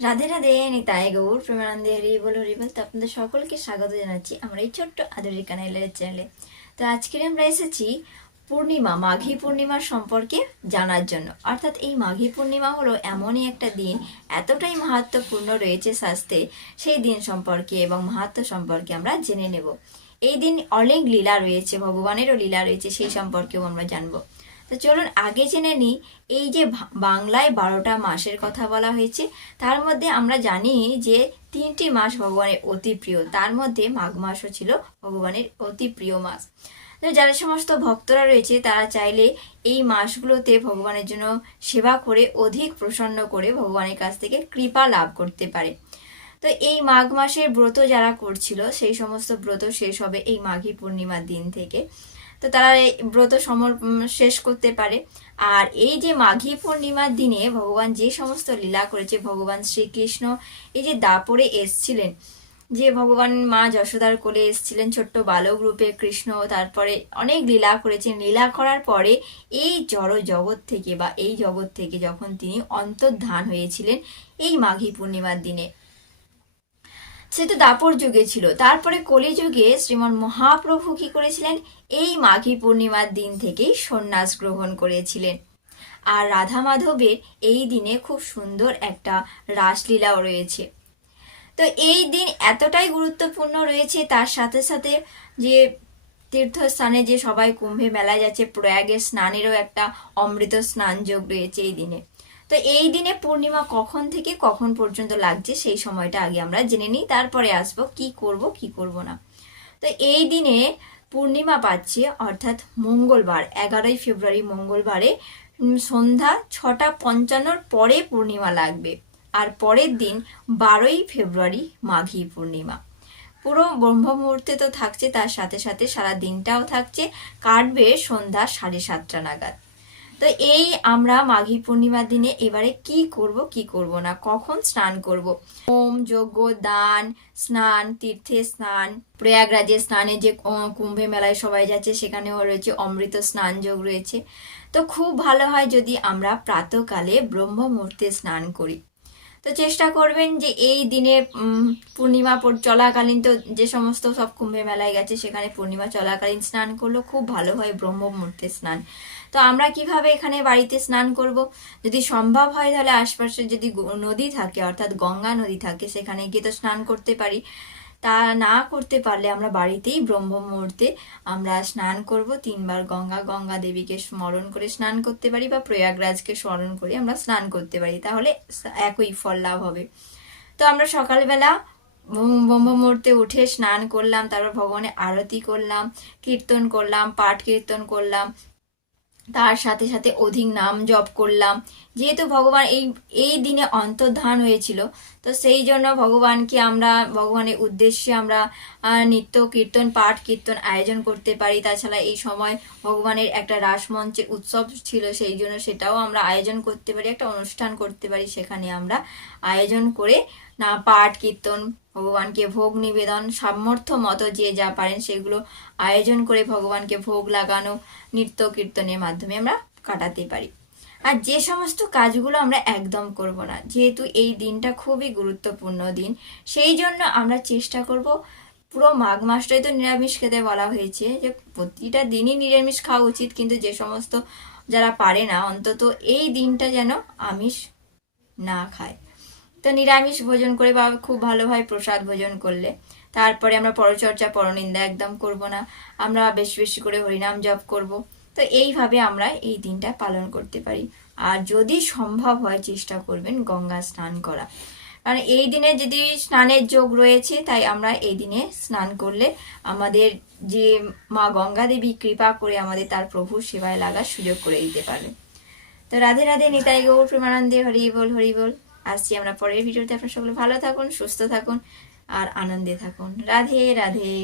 রাধে রাধে, নিতাই গৌর প্রেমানন্দে, হরি বল হরি বল। তো আপনাদের সকলকে স্বাগত জানাচ্ছি আমার এই ছোট্ট আদরের কানাইলের চ্যানেলে। তো আজকে আমরা এসেছি পূর্ণিমা, মাঘী পূর্ণিমা সম্পর্কে জানার জন্য। অর্থাৎ এই মাঘী পূর্ণিমা হলো এমনই একটা দিন, এতটাই মাহাত্ম্যপূর্ণ রয়েছে শাস্ত্রে, সেই দিন সম্পর্কে এবং মাহাত্ম্য সম্পর্কে আমরা জেনে নেব। এই দিন অনেক লীলা রয়েছে, ভগবানেরও লীলা রয়েছে, সেই সম্পর্কেও আমরা জানবো। তো চলুন আগে জেনে নিই, এই যে বাংলায় 12টা মাসের কথা বলা হয়েছে, তার মধ্যে আমরা জানি যে 3টি মাস ভগবানের অতি প্রিয়, তার মধ্যে মাঘ মাসও ছিল ভগবানের অতি প্রিয় মাস। তো যারা সমস্ত ভক্তরা রয়েছে তারা চাইলে এই মাসগুলোতে ভগবানের জন্য সেবা করে অধিক প্রসন্ন করে ভগবানের কাছ থেকে কৃপা লাভ করতে পারে। তো এই মাঘ মাসের ব্রত যারা করছিল সেই সমস্ত ব্রত শেষ হবে এই মাঘী পূর্ণিমার দিন থেকে। তো তারা এই ব্রত শেষ করতে পারে। আর এই যে মাঘী পূর্ণিমার দিনে ভগবান যে সমস্ত লীলা করেছে, ভগবান শ্রীকৃষ্ণ এই যে দাপরে এসছিলেন, যে ভগবান মা যশোদার কোলে এসছিলেন ছোট্ট বালক রূপে কৃষ্ণ, তারপরে অনেক লীলা করেছেন। লীলা করার পরে এই জড় জগৎ থেকে বা এই জগৎ থেকে যখন তিনি অন্তর্ধান হয়েছিলেন এই মাঘী পূর্ণিমার দিনে, সে তো দাপর যুগে ছিল। তারপরে কলিযুগে শ্রীমন মহাপ্রভু কি করেছিলেন, এই মাঘী পূর্ণিমার দিন থেকেই সন্ন্যাস গ্রহণ করেছিলেন। আর রাধা মাধবের এই দিনে খুব সুন্দর একটা রাসলীলাও রয়েছে। তো এই দিন এতটাই গুরুত্বপূর্ণ রয়েছে, তার সাথে সাথে যে তীর্থস্থানে যে সবাই কুম্ভে মেলায় যাচ্ছে, প্রয়াগে স্নানেরও একটা অমৃত স্নান যোগ রয়েছে এই দিনে। তো এই দিনে পূর্ণিমা কখন থেকে কখন পর্যন্ত লাগছে সেই সময়টা আগে আমরা জেনে নিই, তারপরে আসবো কি করব কি করব না। তো এই দিনে পূর্ণিমা পাচ্ছে অর্থাৎ মঙ্গলবার, 11ই ফেব্রুয়ারি মঙ্গলবারে সন্ধ্যা 6:55 পরে পূর্ণিমা লাগবে। আর পরের দিন 12ই ফেব্রুয়ারি মাঘী পূর্ণিমা। পুরো ব্রহ্ম মুহূর্তে তো থাকছে, তার সাথে সাথে সারা দিনটাও থাকছে, কাটবে সন্ধ্যা 7:30 নাগাদ। তো এই আমরা মাঘী পূর্ণিমার দিনে এবারে কি করব কি করব না, কখন স্নান করব, হোম যজ্ঞ দান স্নান, তীর্থে স্নান, প্রয়াগরাজে স্নানে যে কুম্ভে মেলায় সবাই যাচ্ছে সেখানেও রয়েছে অমৃত স্নান যোগ রয়েছে। তো খুব ভালো হয় যদি আমরা প্রাতকালে ব্রহ্ম মুহূর্তে স্নান করি। তো চেষ্টা করবেন যে এই দিনে পূর্ণিমা চলাকালীন, তো যে সমস্ত সব কুম্ভে মেলায় গেছে সেখানে পূর্ণিমা চলাকালীন স্নান করলো খুব ভালো হয়, ব্রহ্ম মুহূর্তে স্নান। তো আমরা কিভাবে এখানে বাড়িতে স্নান করব, যদি সম্ভব হয় তাহলে আশপাশে যদি নদী থাকে অর্থাৎ গঙ্গা নদী থাকে সেখানে গিয়ে তো স্নান করতে পারি। তা না করতে পারলে আমরা বাড়িতেই ব্রহ্ম মুহূর্তে আমরা স্নান করব 3বার গঙ্গা দেবীকে স্মরণ করে স্নান করতে পারি, বা প্রয়াগরাজকে স্মরণ করে আমরা স্নান করতে পারি, তাহলে একই ফল লাভ হবে। তো আমরা সকালবেলা ব্রহ্ম মুহূর্তে উঠে স্নান করলাম, তারপর ভগবানের আরতি করলাম, কীর্তন করলাম, পাঠ কীর্তন করলাম, তার সাথে সাথে অধিক নাম জপ করলাম। যেহেতু ভগবান এই এই দিনে অন্তর্ধান হয়েছিল, তো সেই জন্য ভগবানকে আমরা ভগবানের উদ্দেশ্যে আমরা নিত্য কীর্তন পাঠ কীর্তন আয়োজন করতে পারি। তাছাড়া এই সময় ভগবানের একটা রাসমঞ্চে উৎসব ছিল, সেই জন্য সেটাও আমরা আয়োজন করতে পারি, একটা অনুষ্ঠান করতে পারি, সেখানে আমরা আয়োজন করে না পাঠ কীর্তন, ভগবানকে ভোগ নিবেদন, সামর্থ্য মতো যে যা পারেন সেগুলো আয়োজন করে ভগবানকে ভোগ লাগানো নৃত্য কীর্তনের মাধ্যমে আমরা কাটাতে পারি। আর যে সমস্ত কাজগুলো আমরা একদম করব না, যেহেতু এই দিনটা খুবই গুরুত্বপূর্ণ দিন, সেই জন্য আমরা চেষ্টা করব পুরো মাঘ মাসটাই তো নিরামিষ খেতে বলা হয়েছে, যে প্রতিটা দিনই নিরামিষ খাওয়া উচিত, কিন্তু যে সমস্ত যারা পারে না অন্তত এই দিনটা যেন আমিষ না খায়। তো নিরামিষ ভোজন করে বা খুব ভালো হয় প্রসাদ ভোজন করলে। তারপরে আমরা পরচর্চা পরনিন্দা একদম করব না, আমরা বেশি বেশি করে হরিনাম জপ করব। তো এইভাবে আমরা এই দিনটা পালন করতে পারি। আর যদি সম্ভব হয় চেষ্টা করবেন গঙ্গা স্নান করা, কারণ এই দিনে যদি স্নানের যোগ রয়েছে, তাই আমরা এই দিনে স্নান করলে আমাদের যে মা গঙ্গা দেবী কৃপা করে আমাদের তার প্রভুর সেবায় লাগার সুযোগ করে দিতে পারবে। তো রাধে রাধে, নিতাই গৌর প্রেমানন্দে, হরি বল হরি বল। আসছি আমরা পরের ভিডিওতে, আপনারা সকলে ভালো থাকুন, সুস্থ থাকুন আর আনন্দে থাকুন। রাধে রাধে।